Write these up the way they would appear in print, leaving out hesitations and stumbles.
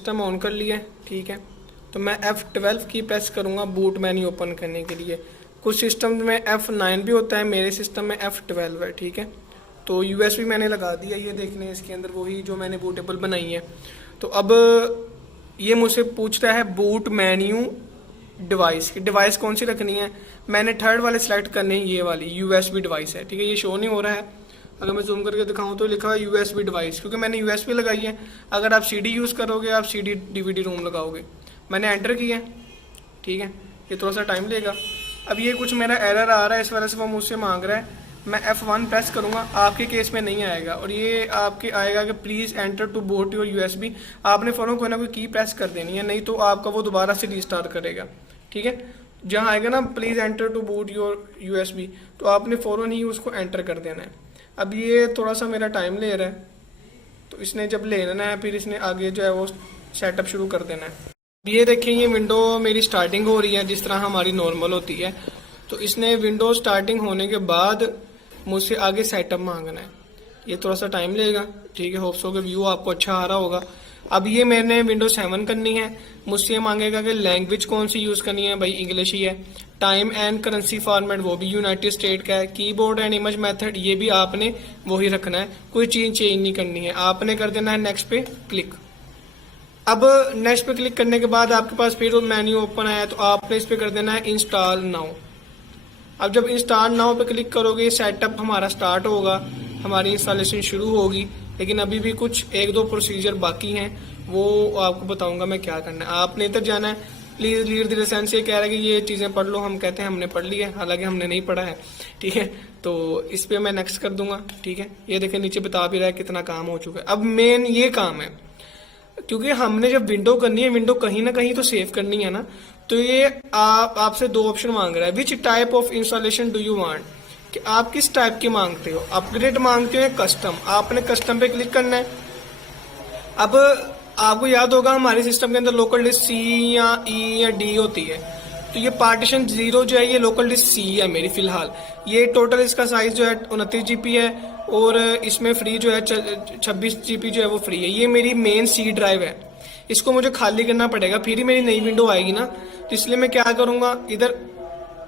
System on कर लिया है, ठीक है। तो मैं F12 की प्रेस करूँगा बूट मेन्यू ओपन करने के लिए। कुछ सिस्टम में F9 भी होता है, मेरे सिस्टम में F12 है, ठीक है। तो USB मैंने लगा दिया, ये देख लें इसके अंदर वही जो मैंने बूटेबल बनाई है। तो अब ये मुझसे पूछता है बूट मेन्यू डिवाइस की, डिवाइस कौन सी रखनी है। मैंने थर्ड वाले सेलेक्ट करने हैं, ये वाली USB डिवाइस है, ठीक है। ये शो नहीं हो रहा है, अगर मैं जूम करके दिखाऊं तो लिखा है USB डिवाइस, क्योंकि मैंने USB लगाई है। अगर आप CD यूज़ करोगे, आप CD DVD रोम लगाओगे। मैंने एंटर किया है, ठीक है। ये थोड़ा सा टाइम लेगा। अब ये कुछ मेरा एरर आ रहा है, इस वजह से वो मुझसे मांग रहा है। मैं F1 प्रेस करूंगा, आपके केस में नहीं आएगा, और ये आपके आएगा कि please enter to boot your USB। आपने फ़ौरन कोई ना कोई की प्रेस कर देनी है, नहीं तो आपका वो दोबारा से रीस्टार्ट करेगा, ठीक है। जहाँ आएगा ना please enter to boot your USB, तो आपने फ़ौरन ही उसको एंटर कर देना है। अब ये थोड़ा सा मेरा टाइम ले रहा है, तो इसने जब ले लेना है फिर इसने आगे जो है वो सेटअप शुरू कर देना है। ये देखें, ये विंडो मेरी स्टार्टिंग हो रही है जिस तरह हमारी नॉर्मल होती है। तो इसने विंडो स्टार्टिंग होने के बाद मुझसे आगे सेटअप मांगना है, ये थोड़ा सा टाइम लेगा, ठीक है। होप्स हो कि व्यू आपको अच्छा आ रहा होगा। अब ये मैंने विंडो 7 करनी है, मुझसे मांगेगा कि लैंग्वेज कौन सी यूज़ करनी है, भाई इंग्लिश ही है। टाइम एंड करेंसी फॉर्मेट वो भी यूनाइटेड स्टेट का है। कीबोर्ड एंड इमेज मेथड ये भी आपने वही रखना है, कोई चीज़ चेंज नहीं करनी है। आपने कर देना है नेक्स्ट पे क्लिक। अब नेक्स्ट पे क्लिक करने के बाद आपके पास फिर मेन्यू ओपन आया, तो आपने इस पे कर देना है इंस्टॉल नाउ। अब जब इंस्टॉल नाउ पे क्लिक करोगे सेटअप हमारा स्टार्ट होगा, हमारी इंस्टॉलेशन शुरू होगी। लेकिन अभी भी कुछ एक दो प्रोसीजर बाकी हैं, वो आपको बताऊंगा मैं क्या करना है। आपने इधर जाना है, प्लीज़ लीड द लेसन से कह रहा है कि ये चीज़ें पढ़ लो। हम कहते हैं हमने पढ़ ली है, हालांकि हमने नहीं पढ़ा है, ठीक है। तो इस पर मैं नेक्स्ट कर दूंगा, ठीक है। ये देखें नीचे बता भी रहा है कितना काम हो चुका है। अब मेन ये काम है, क्योंकि हमने जब विंडो करनी है, विंडो कहीं ना कहीं तो सेव करनी है ना। तो ये आपसे दो ऑप्शन मांग रहा है, which type of installation do you want, कि आप किस टाइप की मांगते हो, अपग्रेड मांगते हो या कस्टम। आपने कस्टम पे क्लिक करना है। अब आपको याद होगा हमारे सिस्टम के अंदर लोकल डिस्क C या E या D होती है। तो ये पार्टीशन 0 जो है ये लोकल डिस्क C है मेरी फिलहाल। ये टोटल इसका साइज जो है 29 GB है, और इसमें फ्री जो है 26 GB जो है वो फ्री है। ये मेरी मेन C ड्राइव है, इसको मुझे खाली करना पड़ेगा, फिर ही मेरी नई विंडो आएगी ना। तो इसलिए मैं क्या करूँगा, इधर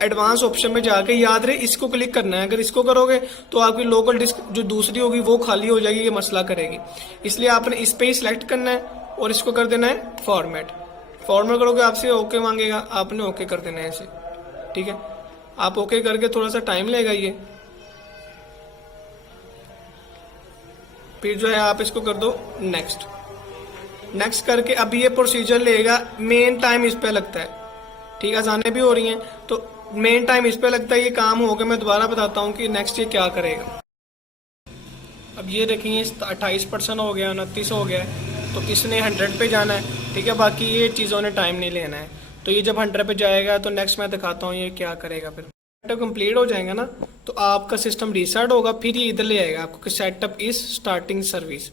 एडवांस ऑप्शन में जाके याद रहे इसको क्लिक करना है। अगर इसको करोगे तो आपकी लोकल डिस्क जो दूसरी होगी वो खाली हो जाएगी, ये मसला करेगी। इसलिए आपने इस पे ही सिलेक्ट करना है और इसको कर देना है फॉर्मेट। फॉर्मेट करोगे आपसे ओके मांगेगा, आपने ओके कर देना है ऐसे, ठीक है। आप ओके करके थोड़ा सा टाइम लेगा ये, फिर जो है आप इसको कर दो नेक्स्ट। नेक्स्ट करके अब ये प्रोसीजर लेगा, मेन टाइम इस पे लगता है, ठीक है। आसाने भी हो रही हैं, तो मेन टाइम इस पे लगता है। ये काम हो गया, मैं दोबारा बताता हूँ कि नेक्स्ट ये क्या करेगा। अब ये देखिए 28% हो गया, 29 हो गया है, तो इसने 100 पे जाना है, ठीक है। बाकी ये चीज़ों ने टाइम नहीं लेना है। तो ये जब 100 पे जाएगा तो नेक्स्ट मैं दिखाता हूँ ये क्या करेगा। फिर सेटअप कंप्लीट हो जाएगा ना, तो आपका सिस्टम रीस्टार्ट होगा, फिर ये इधर ले आएगा आपको कि सेटअप इज स्टार्टिंग सर्विस।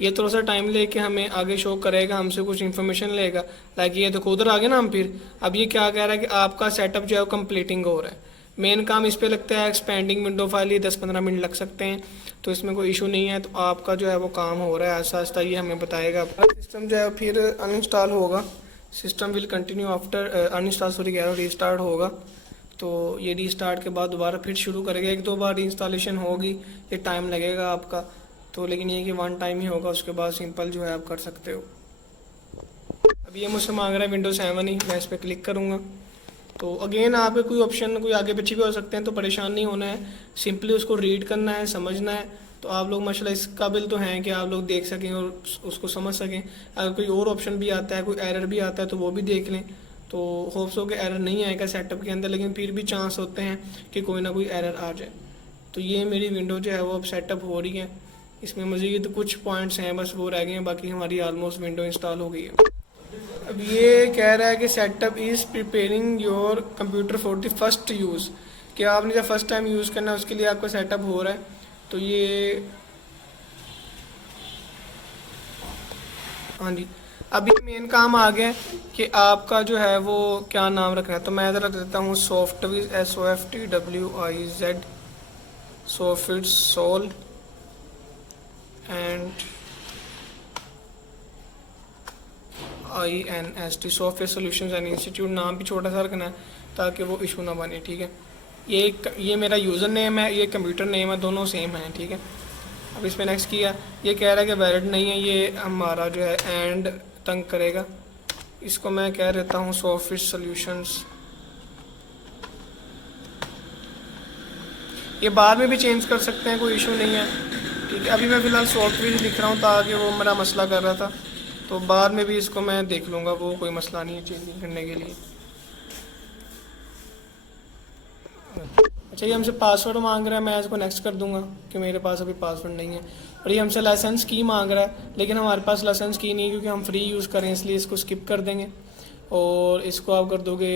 ये थोड़ा सा टाइम लेके हमें आगे शो करेगा, हमसे कुछ इन्फॉर्मेशन लेगा। लाइक ये देखो उधर आ गए ना हम फिर। अब ये क्या कह रहा है कि आपका सेटअप जो है वो कंप्लीटिंग हो रहा है। मेन काम इस पे लगता है एक्सपेंडिंग विंडो फाइल, ये 10-15 मिनट लग सकते हैं, तो इसमें कोई इशू नहीं है। तो आपका जो है वो काम हो रहा है आहिस्ता आहिस्ता, ये हमें बताएगा। सिस्टम जो है फिर अनइंस्टॉल होगा, system will continue after uninstall, sorry कह रहा हूँ, रीस्टार्ट होगा। तो ये रीस्टार्ट के बाद दोबारा फिर शुरू करेगा, 1-2 बार इंस्टॉलेशन होगी, ये टाइम लगेगा आपका। तो लेकिन ये कि 1 टाइम ही होगा, उसके बाद सिंपल जो है आप कर सकते हो। अब ये मुझसे मांग रहा है विंडो 7 ही, मैं इस पर क्लिक करूँगा। तो अगेन आपके कोई ऑप्शन कोई आगे पीछे भी हो सकते हैं, तो परेशान नहीं होना है, सिंपली उसको रीड करना है, समझना है। तो आप लोग माशाल्लाह इस काबिल तो हैं कि आप लोग देख सकें और उसको समझ सकें। अगर कोई और ऑप्शन भी आता है, कोई एरर भी आता है, तो वो भी देख लें। तो होप्स हो कि एरर नहीं आएगा सेटअप के अंदर, लेकिन फिर भी चांस होते हैं कि कोई ना कोई एरर आ जाए। तो ये मेरी विंडो जो है वो अब सेटअप हो रही है। इसमें मज़ीद कुछ पॉइंट्स हैं बस वो रह गए हैं, बाकी हमारी ऑलमोस्ट विंडो इंस्टॉल हो गई है। अब ये कह रहा है कि setup is preparing your computer for the first use, कि आपने जब फर्स्ट टाइम यूज़ करना है उसके लिए आपका सेटअप हो रहा है। तो ये हाँ जी, अब ये मेन काम आ गया कि आपका जो है वो क्या नाम रखना है। तो मैं इधर रख देता हूँ सॉफ्टविज, SOFTWIZ, सोफिट सोल and SOINST software solutions and institute, नाम भी छोटा सा रखना है ताकि वो इशू ना बने, ठीक है। ये मेरा यूज़र नेम है, ये कंप्यूटर नेम है, दोनों सेम हैं, ठीक है। अब इस पर नेक्स्ट किया, ये कह रहा है कि वैलिड नहीं है, ये हमारा जो है एंड तंग करेगा। इसको मैं कह देता हूँ सॉफ्टवेयर सोल्यूशंस। ये बाद में भी चेंज कर सकते हैं, कोई इशू नहीं है, ठीक है। अभी मैं फ़िलहाल सॉफ्टवेयर लिख रहा हूँ ताकि वो मेरा मसला कर रहा था, तो बाद में भी इसको मैं देख लूँगा, वो कोई मसला नहीं है चेंजिंग करने के लिए। अच्छा, ये हमसे पासवर्ड मांग रहा है, मैं इसको नेक्स्ट कर दूंगा कि मेरे पास अभी पासवर्ड नहीं है। और ये हमसे लाइसेंस की मांग रहा है, लेकिन हमारे पास लाइसेंस की नहीं है क्योंकि हम फ्री यूज़ करें, इसलिए इसको स्किप कर देंगे। और इसको आप कर दोगे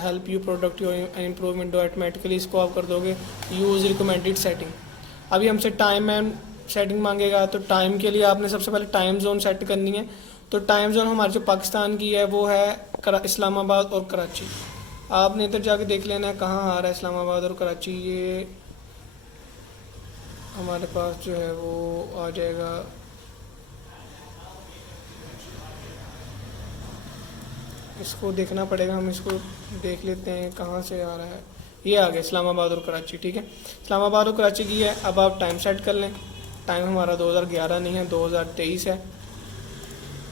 help you product your improvement, automatically इसको आप कर दोगे यूज़ रिकमेंडेड सेटिंग। अभी हमसे टाइम एंड सेटिंग मांगेगा, तो टाइम के लिए आपने सबसे पहले टाइम जोन सेट करनी है। तो टाइम जोन हमारे जो पाकिस्तान की है वो है इस्लामाबाद और कराची। आपने इधर जाके देख लेना है कहाँ आ रहा है इस्लामाबाद और कराची। ये हमारे पास जो है वो आ जाएगा, इसको देखना पड़ेगा, हम इसको देख लेते हैं कहाँ से आ रहा है। ये आ गया इस्लामाबाद और कराची, ठीक है। इस्लामाबाद और कराची की है। अब आप टाइम सेट कर लें। टाइम हमारा 2011 नहीं है, 2023 है।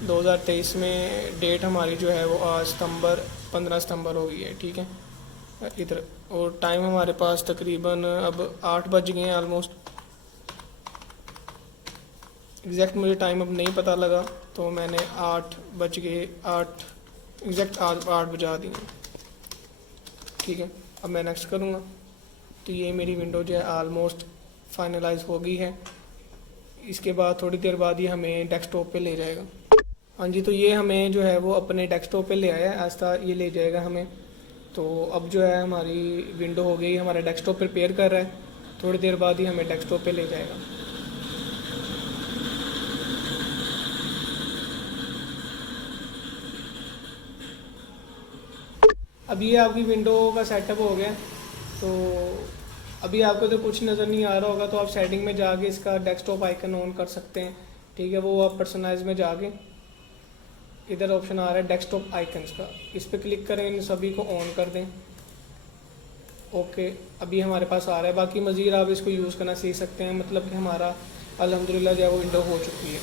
2023 में डेट हमारी जो है वो आज 15 सितंबर हो गई है, ठीक है इधर। और टाइम हमारे पास तकरीबन अब 8 बज गए हैं ऑलमोस्ट। एग्जैक्ट मुझे टाइम अब नहीं पता लगा, तो मैंने 8 बज गए 8 एग्जैक्ट 8 बजा दिए, ठीक है। अब मैं नेक्स्ट करूँगा, तो ये मेरी विंडो जो है आलमोस्ट फाइनलाइज हो गई है। इसके बाद थोड़ी देर बाद ये हमें डेस्कटॉप पे ले जाएगा। हाँ जी, तो ये हमें जो है वो अपने डेस्कटॉप पे ले आया है, ऐसा ये ले जाएगा हमें। तो अब जो है हमारी विंडो हो गई, हमारा डेस्कटॉप प्रिपेयर कर रहा है, थोड़ी देर बाद ही हमें डेस्कटॉप पे ले जाएगा। अब ये आपकी विंडो का सेटअप हो गया। तो अभी आपको तो कुछ नज़र नहीं आ रहा होगा, तो आप सेटिंग में जाके इसका डेस्कटॉप आइकन ऑन कर सकते हैं, ठीक है। वो आप पर्सनलाइज में जाके इधर ऑप्शन आ रहा है डेस्कटॉप आइकन्स का, इस पर क्लिक करें, इन सभी को ऑन कर दें। ओके, अभी हमारे पास आ रहा है। बाकी मज़ीद आप इसको यूज़ करना सीख सकते हैं, मतलब कि हमारा अल्हम्दुलिल्लाह जो है वो विंडो हो चुकी है।